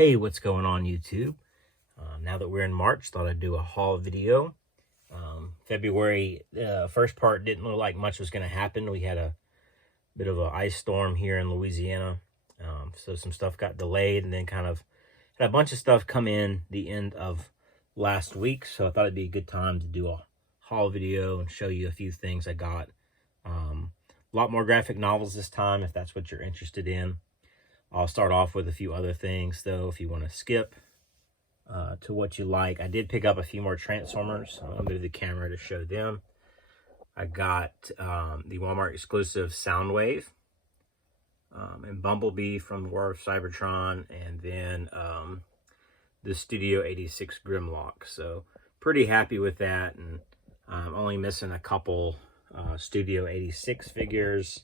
Hey, what's going on YouTube? Now that we're in March, thought I'd do a haul video. February, first part didn't look like much was going to happen. We had a bit of an ice storm here in Louisiana. So some stuff got delayed and then kind of had a bunch of stuff come in the end of last week. So I thought it'd be a good time to do a haul video and show you a few things I got. A lot more graphic novels this time, if that's what you're interested in. I'll start off with a few other things, though, if you want to skip to what you like. I did pick up a few more Transformers. I'll move the camera to show them. I got the Walmart exclusive Soundwave and Bumblebee from War of Cybertron, and then the Studio 86 Grimlock. So pretty happy with that, and I'm only missing a couple Studio 86 figures.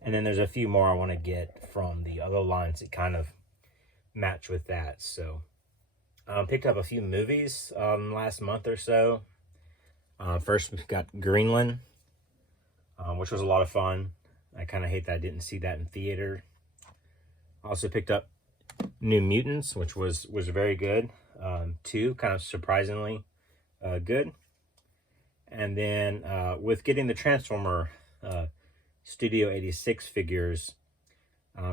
And then there's a few more I want to get from the other lines that kind of match with that. So picked up a few movies last month or so. First we got Greenland, which was a lot of fun. I kind of hate that I didn't see that in theater. Also picked up New Mutants, which was very good too, kind of surprisingly good. And then with getting the Transformer Studio 86 figures,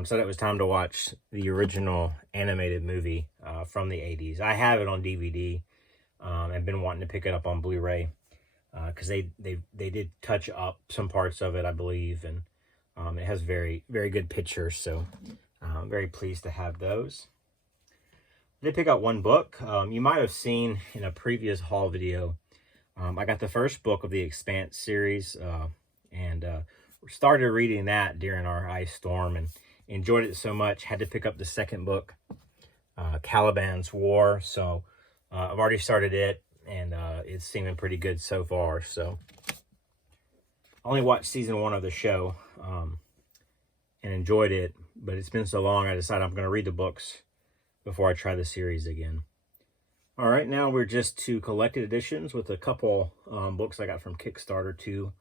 so that was time to watch the original animated movie from the 80s. I have it on DVD and been wanting to pick it up on Blu-ray because they did touch up some parts of it, I believe, and it has very good pictures, so I'm very pleased to have those. I did pick up one book. You might have seen in a previous haul video, I got the first book of the Expanse series, and started reading that during our ice storm and enjoyed it so much. Had to pick up the second book, Caliban's War. So I've already started it, and it's seeming pretty good so far. So I only watched season 1 of the show and enjoyed it, but it's been so long I decided I'm going to read the books before I try the series again. All right, now we're just to collected editions with a couple books I got from Kickstarter too.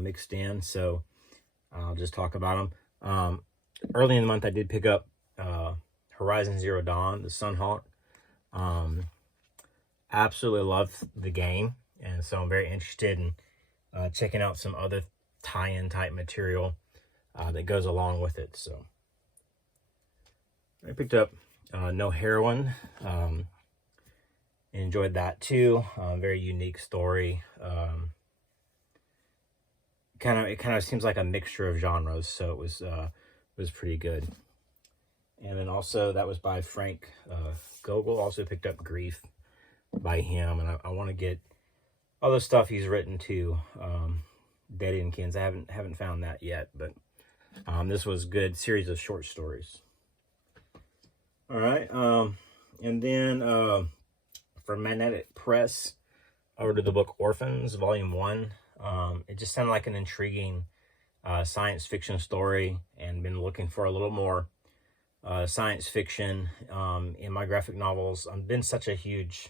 Mixed in, so I'll just talk about them. Early in the month I did pick up Horizon Zero Dawn, the Sunhawk. Absolutely love the game, and so I'm very interested in checking out some other tie-in type material that goes along with it. So I picked up No Heroine, enjoyed that too. Very unique story. It kind of seems like a mixture of genres, so it was pretty good. And then also that was by Frank Gogol. Also picked up Grief by him, and I want to get other stuff he's written too. Dead Inkins, I haven't found that yet, but this was a good series of short stories. All right, and then from Magnetic Press, over to the book Orphans, Volume 1. It just sounded like an intriguing science fiction story, and been looking for a little more science fiction in my graphic novels. I've been such a huge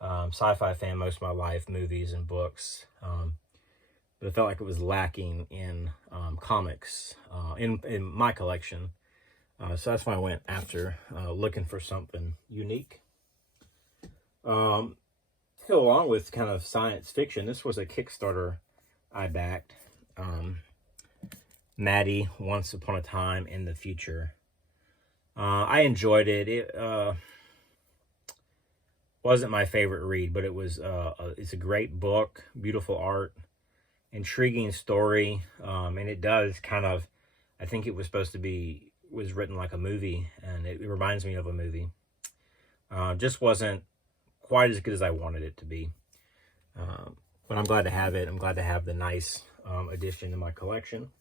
sci-fi fan most of my life, movies and books, but it felt like it was lacking in comics in my collection. So that's why I went after looking for something unique. To go along with kind of science fiction, this was a Kickstarter I backed. Maddie, Once Upon a Time in the Future. I enjoyed it. It wasn't my favorite read, but it was it's a great book, beautiful art, intriguing story, and it does kind of, I think it was was written like a movie, and it reminds me of a movie. Just wasn't quite as good as I wanted it to be, but I'm glad to have it. I'm glad to have the nice addition to my collection.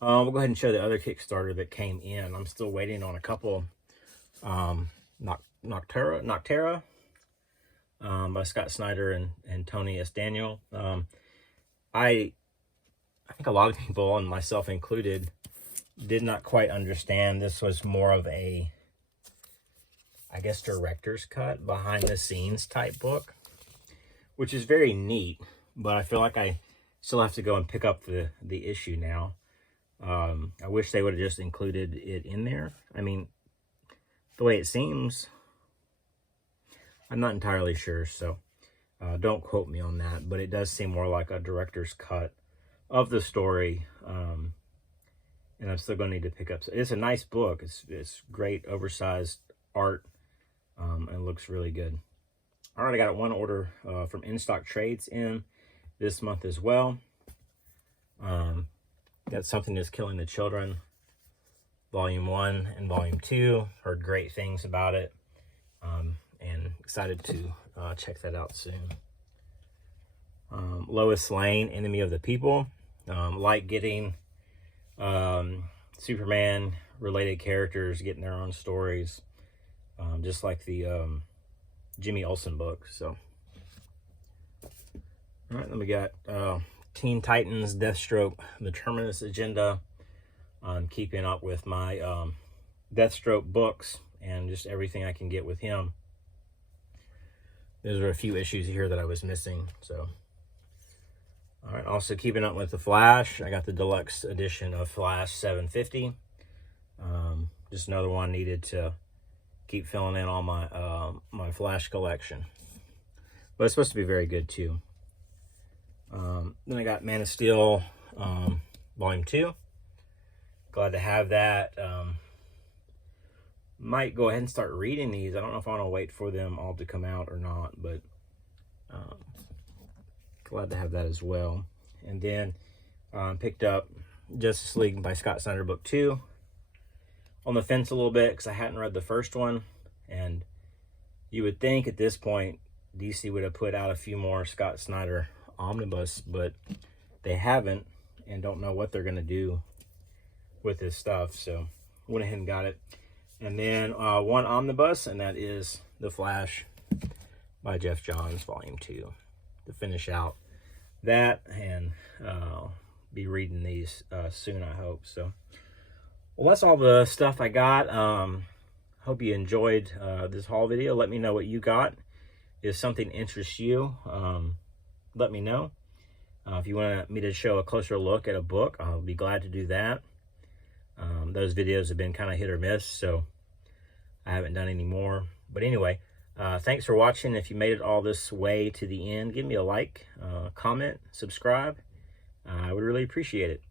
We'll go ahead and show the other Kickstarter that came in. I'm still waiting on a couple. Nocterra by Scott Snyder and Tony S. Daniel. I think a lot of people, and myself included, did not quite understand this was more of a, I guess, director's cut, behind the scenes type book, which is very neat, but I feel like I still have to go and pick up the issue now. I wish they would have just included it in there. I mean, the way it seems, I'm not entirely sure, so don't quote me on that, but it does seem more like a director's cut of the story, and I'm still going to need to pick up. It's a nice book. It's great, oversized art, and looks really good. All right, I got one order from In Stock Trades in this month as well. Got Something That's Killing the Children, Volume 1 and Volume 2. Heard great things about it, and excited to check that out soon. Lois Lane, Enemy of the People. Like getting Superman-related characters getting their own stories, just like the Jimmy Olsen book. So, all right, then we got Teen Titans, Deathstroke, The Terminus Agenda. I'm keeping up with my Deathstroke books and just everything I can get with him. There's a few issues here that I was missing, so. All right, also keeping up with the Flash. I got the deluxe edition of Flash 750. Just another one needed to keep filling in all my my Flash collection. But it's supposed to be very good too. Then I got Man of Steel Volume 2. Glad to have that. Might go ahead and start reading these. I don't know if I want to wait for them all to come out or not, but glad to have that as well. And then picked up Justice League by Scott Snyder Book 2. On the fence a little bit because I hadn't read the first one. And you would think at this point DC would have put out a few more Scott Snyder omnibus, but they haven't and don't know what they're going to do with this stuff. So went ahead and got it. And then one omnibus, and that is The Flash by Jeff Johns, Volume 2. To finish out that, and be reading these soon, I hope. So, well, that's all the stuff I got. Hope you enjoyed this haul video. Let me know what you got. If something interests you, let me know. If you want me to show a closer look at a book, I'll be glad to do that. Those videos have been kind of hit or miss, so I haven't done any more. But anyway, thanks for watching. If you made it all this way to the end, give me a like, comment, subscribe. I would really appreciate it.